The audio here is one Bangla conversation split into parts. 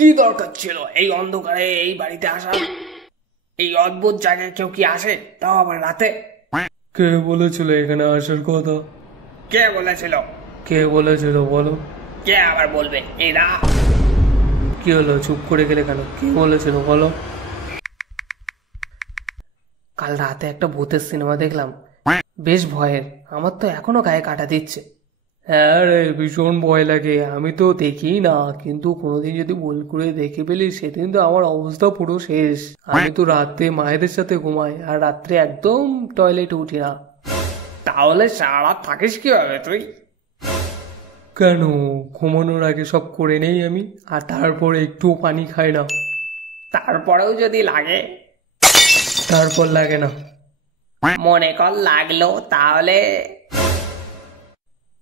কি দরকার ছিল এই অন্ধকারে এই বাড়িতে আসার? এই অদ্ভুত জায়গায় কেউ কি আসে, তাও আবার রাতে? কে বলেছিল এখানে আসার কথা? কে বলেছিল? কে বলেছিল বলো? কে আবার বলবে? এরা। কি হলো, চুপ করে গেলে কেন? কে বলেছিল বলো? কাল রাতে একটা ভূতের সিনেমা দেখলাম, বেশ ভয়ের। আমার তো এখনো গায়ে কাটা দিচ্ছে। হ্যাঁ রে, ভীষণ ভয় লাগে। আমি তো দেখি না, কিন্তু কোনোদিন যদি ভুল করে দেখে ফেলি সেদিন তো আমার অবস্থা পুরো শেষ। আমি তো রাতে মায়েদের সাথে ঘুমাই, আর রাত্রে একদম টয়লেটে উঠি না। তাহলে সারা রাত থাকিস কিভাবে তুই? কেন, ঘুমানোর আগে সব করে নেই আমি, আর তারপরে একটুও পানি খাই না। তারপরেও যদি লাগে? তারপর লাগে না। মনে কর লাগলো, তাহলে?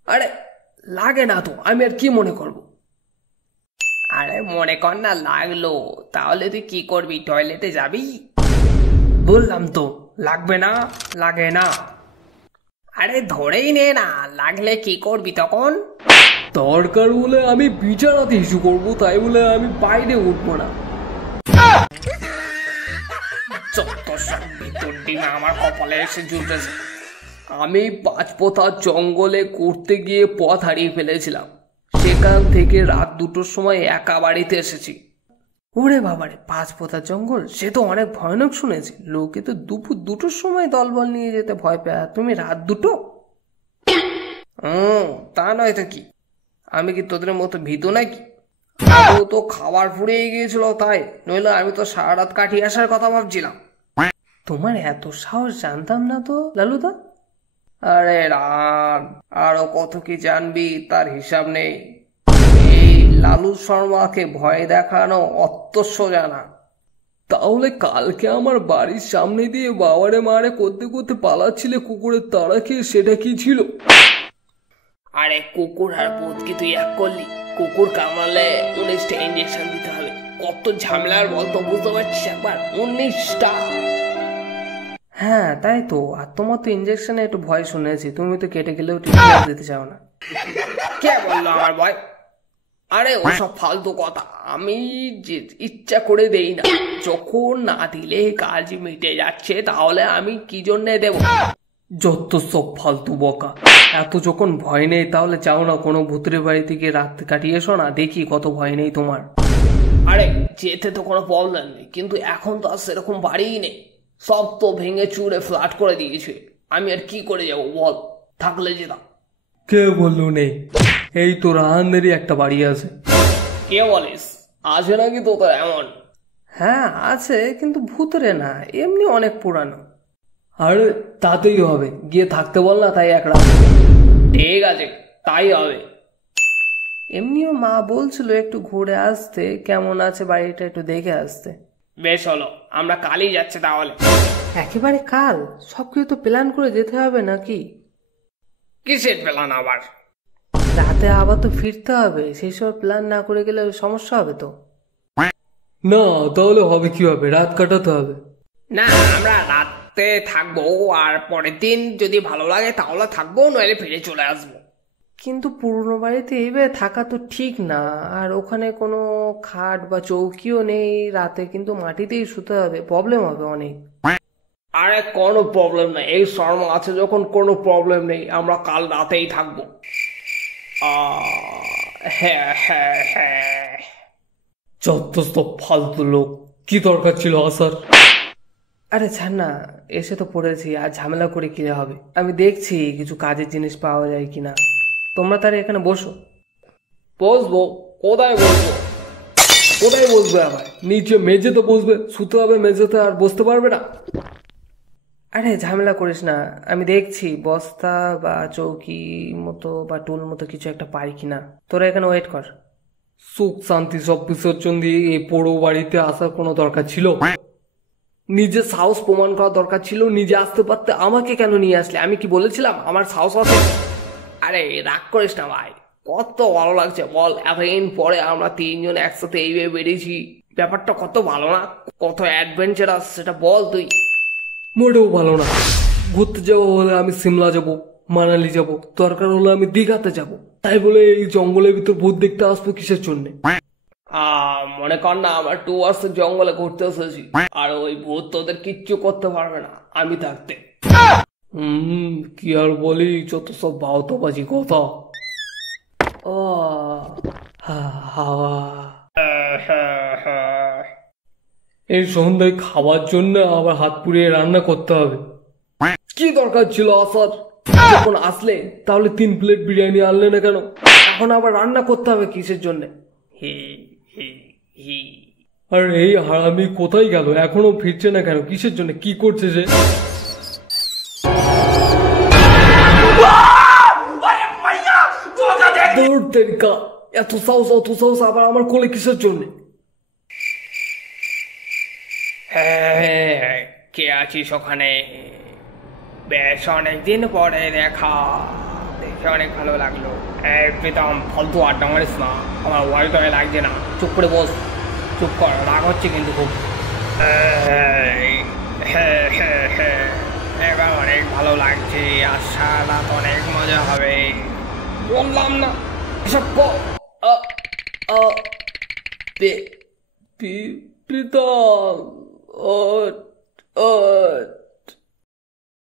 আরে লাগে না তো, আমি আর কি মনে করব? আরে মনে কর না লাগলো, তাহলে তুই কি করবি? টয়লেটে যাবি? বললাম তো লাগবে না, লাগে না। আরে ধরেই নে না, লাগলে কি করবি তখন? দরকার বলে আমি বিছানাতে ইস্যু করবো, তাই বলে আমি বাইরে উঠবো না। যত সব ভিতর ডিমা আমার কপালে এসে জুটেছে। আমি পাঁচপোতা জঙ্গলে করতে গিয়ে পথ হারিয়ে ফেলেছিলাম। সেখান থেকে রাত 2টোর সময় একা বাড়িতে এসেছি। ওরে বাবারে, 5 পোতা জঙ্গল, সে তো অনেক ভয়ানক শুনেছি। লোকে তো দুপুর 2টোর সময় দলবল নিয়ে যেতে ভয় পায়, আর তুমি রাত 2টো? তা নয় তো কি, আমি কি তোদের মতো ভীতু নাকি? তো খাবার ফুরিয়ে গিয়েছিল তাই, নইলে আমি তো সারা রাত কাটিয়ে আসার কথা ভাবছিলাম। তোমার এত সাহস জানতাম না তো লালুদা। আরে রাম, আরো কত কি জানবি তার হিসাব নেই। এই লালু শর্মাকে ভয় দেখানো অত্যস্য জানা। তাহলে কালকে আমার বাড়ির সামনে দিয়ে বাবারে মারে করতে করতে পালাচ্ছিলে কুকুরের তাড়া খেয়ে, সেটা কি ছিল? আরে কুকুর আর ভূত কি তুই এক করলি? কুকুর কামড়ালে 19টা ইঞ্জেকশন দিতে হবে। কত ঝামেলার বলতো, বুঝতে পারছিস একবার? 19টা। হ্যাঁ তাই তো, আর তোমার তো ইঞ্জেকশনে একটু ভয় শুনেছি, তুমি তো কেটে গেলেও টিকা দিতে চাও না। কে বললো আমার ভয়? আরে ওসব ফালতু কথা আমি যে ইচ্ছা করে দেই না। যখন না দিলে কাজ মিটে যাচ্ছে, তাহলে আমি কি জন্যে দেব? যত সব ফালতু বকা। এত যখন ভয় নেই তাহলে যাও না কোনো ভূতের বাড়ি থেকে রাত কাটিয়ে এসো না, দেখি কত ভয় নেই তোমার। আরে যেতে তো কোনো প্রবলেম নেই, কিন্তু এখন তো আর সেরকম বাড়িই নেই। সব তো ভেঙে চুরে ফ্ল্যাট করে দিয়েছে। আমি আর কি করে যাব বল? থাকলে যেতাম। কে বললো নেই? এই তো রাহানদেরই একটা বাড়ি আছে। কে বলিস? আছে নাকি তো এমন? হ্যাঁ আছে, কিন্তু ভূতরে না, এমনি অনেক পুরানো। আরে তাতেই হবে, গিয়ে থাকতে বল না, তাই এক রাত। ঠিক আছে, তাই হবে। এমনিও মা বলছিল একটু ঘুরে আসতে, কেমন আছে বাড়িটা একটু দেখে আসতে। বেশ হলো, আমরা কালই যাচ্ছি তাহলে। একেবারে কাল? সবকিছু তো প্ল্যান করে যেতে হবে নাকি? কিসের প্ল্যান আবার? রাতে আবার তো ফিরতে হবে, সেই সব প্ল্যান না করে গেলে সমস্যা হবে তো। না তাহলে হবে কি হবে, রাত কাটাতে হবে। না, আমরা রাতে থাকবো, আর পরের দিন যদি ভালো লাগে তাহলে থাকবো, নইলে ফিরে চলে আসবো। কিন্তু পুরনো বাড়িতে এইভাবে থাকা তো ঠিক না, আর ওখানে কোনো খাট বা চৌকিও নেই, রাতে কিন্তু মাটিতেই শুতে হবে, প্রবলেম হবে অনেক। আরে কোনো প্রবলেম নেই, এই শর্মা আছে যখন কোনো প্রবলেম নেই, আমরা কাল রাতেই থাকবো। হ্যাঁ হ্যাঁ হ্যাঁ। যত সব ফালতু লোক, কি দরকার ছিল আসার? আরে ছাড় না, এসে তো পড়েছি, আর ঝামেলা করে কি হবে? আমি দেখছি কিছু কাজের জিনিস পাওয়া যায় কিনা। তোমরা তার এখানে বসো। বসবো? কোথায় বসবো? কোথায় বসবে আবার? নিচে মেঝেতে বসবে, শুতে হবে মেঝেতে, আর বসতে পারবে না? আরে ঝামেলা করিস না, আমি দেখছি বস্তা বা চৌকি মতো বা টুল মতো কিছু একটা পাই কিনা। তোরা এখানে ওয়েট কর। সুখ শান্তি সব বিসর্জন দিয়ে এই পোড়ো বাড়িতে আসার কোনো দরকার ছিল? নিজের সাহস প্রমাণ করা দরকার ছিল, নিজে আসতে পারতে। আমাকে কেন নিয়ে আসলে? আমি কি বলেছিলাম আমার সাহস আছে? আরে রাগ করিস না ভাই, কত ভালো লাগছে বল, এতদিন পরে আমরা তিনজন একসাথে এইভাবে বেরিয়েছি। ব্যাপারটা কত ভালো না? কত অ্যাডভেঞ্চারাস সেটা বল তুই। মোটেও ভালো না। ঘুরতে যাবো হলে আমি সিমলা যাব, মানালি যাব, দরকার হলে আমি দীঘাতে যাব, তাই বলে এই জঙ্গলের ভিতর ভূত দেখতে আসবো কিসের জন্যে? মনে কর না আমরা 2 hours জঙ্গলে ঘুরতে এসেছি, আর ওই ভূত তোদের কিচ্ছু করতে পারবে না আমি থাকতে। কি আর বলি, যত সব বাউতাবাজি কথা। ও হাওয়া, এই সন্ধ্যায় খাওয়ার জন্য আবার হাত পুড়িয়ে রান্না করতে হবে। কি দরকার ছিল আসার? যখন আসলে তাহলে 3 প্লেট বিরিয়ানি আনলে না কেন? এখন আবার রান্না করতে হবে কিসের জন্য? আর এই হারামি কোথায় গেল, এখনো ফিরছে না কেন? কিসের জন্য, কি করছে সে? এত সাহস আবার আমার কোলে কিসের জন্য? কে আছিস ওখানে? বেশ অনেকদিন পরে দেখা, দেখে অনেক ভালো লাগলো। প্রীতম, ফালতু আড্ডা মারিস না, আমার ওয়াইফ লাগছে না। চুপ করে বস, চুপ কর, রাগ হচ্ছে কিন্তু খুব। এবার অনেক ভালো লাগছে, আশা রাত অনেক মজা হবে। বললাম না এসব প্রীতম, ও